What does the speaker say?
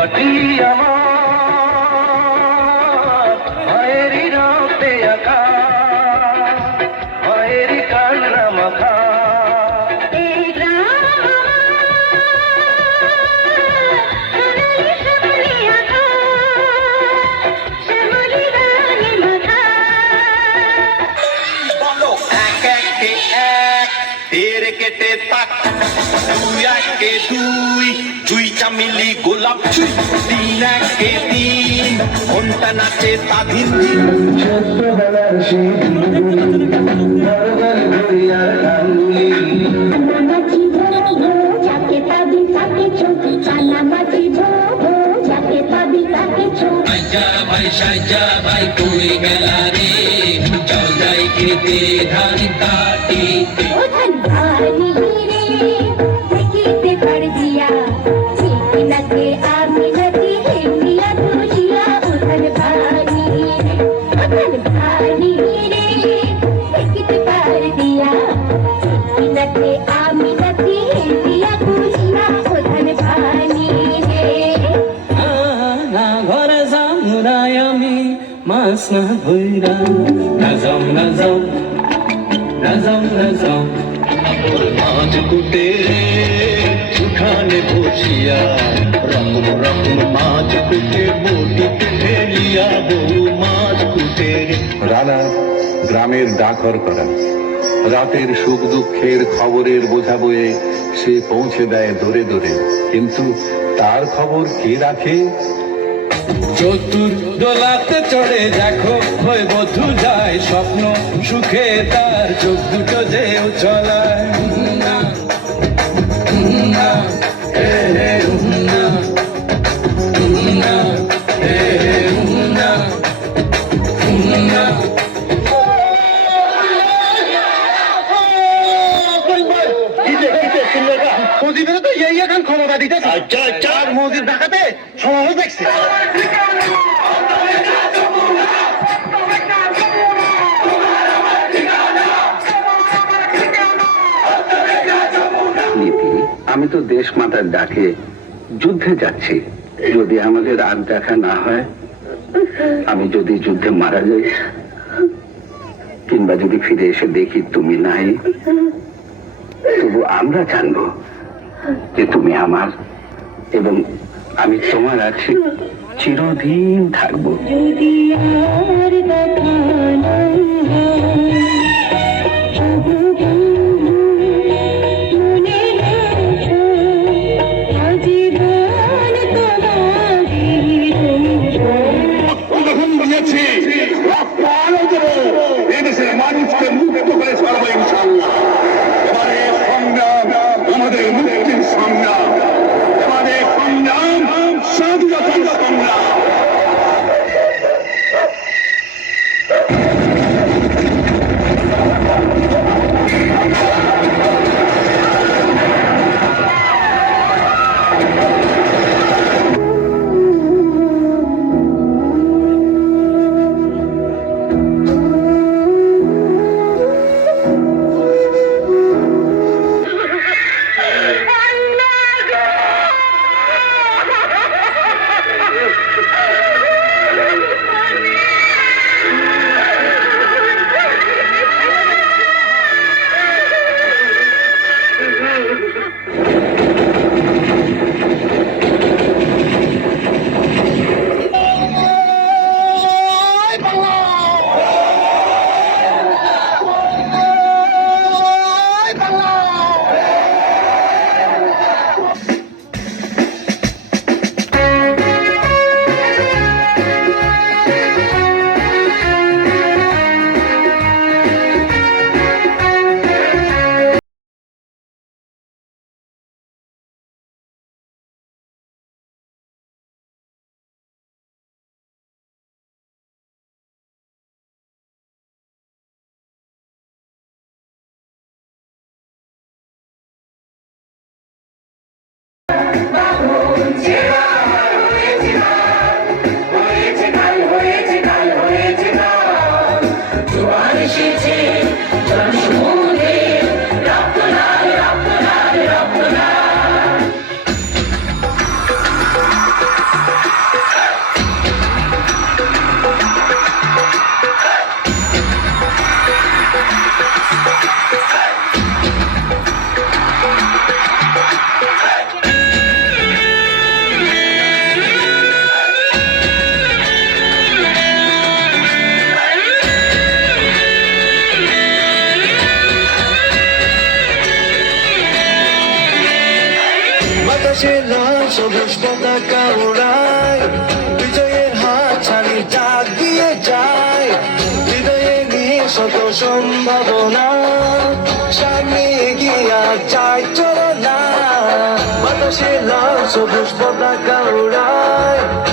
মাটি আমার মায়েরই রক্তে আঁকা, মায়েরই কান্না মাখা। এই গ্রাম সোনালি শ্যামলি আঁকা, শ্যামলি গানে মাখা। বলো এক একে এক, দেড় কেটে তাক, দুই একে দুই, দুইটা মিলি গোলাপ ছুঁই, তিন একে তিন, ঘন্টা নাচে তা ধিন ধিন। ছোট্টবেলার সেই দিনগুলি, বড়বেল ঘড়িয়ার গানগুলি। কানামাছি ভোভো, যাকে পাবি তাকে ছোট। কানামাছি ভোভো, যাকে পাবি তাকে ছোট। সাইজা ভাই কই গেলা রে, চল যাই খেতে ধান কাটিতে। ও ধান ভানি রে, দেখিতে পারদিয়া, ঠিক নাকে আমি নাচি হেলিয়া খুশিয়া। ও ধান ভানি রে, ও ধান ভানি রে, দেখিতে পারদিয়া, ঠিক নাকে আমি নাচি হেলিয়া খুশিয়া। ও ধান ভানি রে। না ঘরে যামুরাই আমি মাছ না ধইরা, না যাও না যাও না যাও না যাও। মাছ কুটে উঠানে বসিয়া, রকম রকম মাছ কুটে বটিতে ফেলিয়া, বউ মাছ কুটে। রানা গ্রামের ডাকর করা, রাতের সুখ দুঃখের খবরের বোঝা বয়ে সে পৌঁছে দেয় দূরে দূরে, কিন্তু তার খবর কে রাখে? চতুর দোলাতে চড়ে দেখো ওই বধু যায় স্বপ্ন সুখে, তার চোখ দুটো যে চলায়। না না হে হে না না হে হে না না। মসজিদে তো এই এখন ক্ষমতা দিতেছে। আচ্ছা আচ্ছা, আর মসজিদ দেখাতে সমাজ দেখছে। আমি তো দেশ মাতার ডাকে যুদ্ধে যাচ্ছি। যদি আমাদের আর দেখা না হয়, আমি যদি যুদ্ধে মারা যাই, কিংবা যদি ফিরে এসে দেখি তুমি নাই, তবু আমরা জানবো যে তুমি আমার, এবং আমি তোমার আছি চিরদিন থাকবো। যদি আর দেখা না হয়, মনে রেখো আজীবন তোমারই রইবো। দিয়েছি এদেশের মানুষকে মুক্ত করে ছাড়বো ইনশাল্লাহ। এবারে সংগ্রাম আমাদের মুক্তির সংগ্রাম, আমাদের সংগ্রাম স্বাধীনতার সংগ্রাম। পতাকা উড়ায়, বিজয়ের হাত ছানি ডাক দিয়ে যায়, হৃদয়ে নিয়ে শত সম্ভাবনা, সামনে এগিয়ে যায় চলো না, বাতাসে লাল সবুজ পতাকা উড়ায়।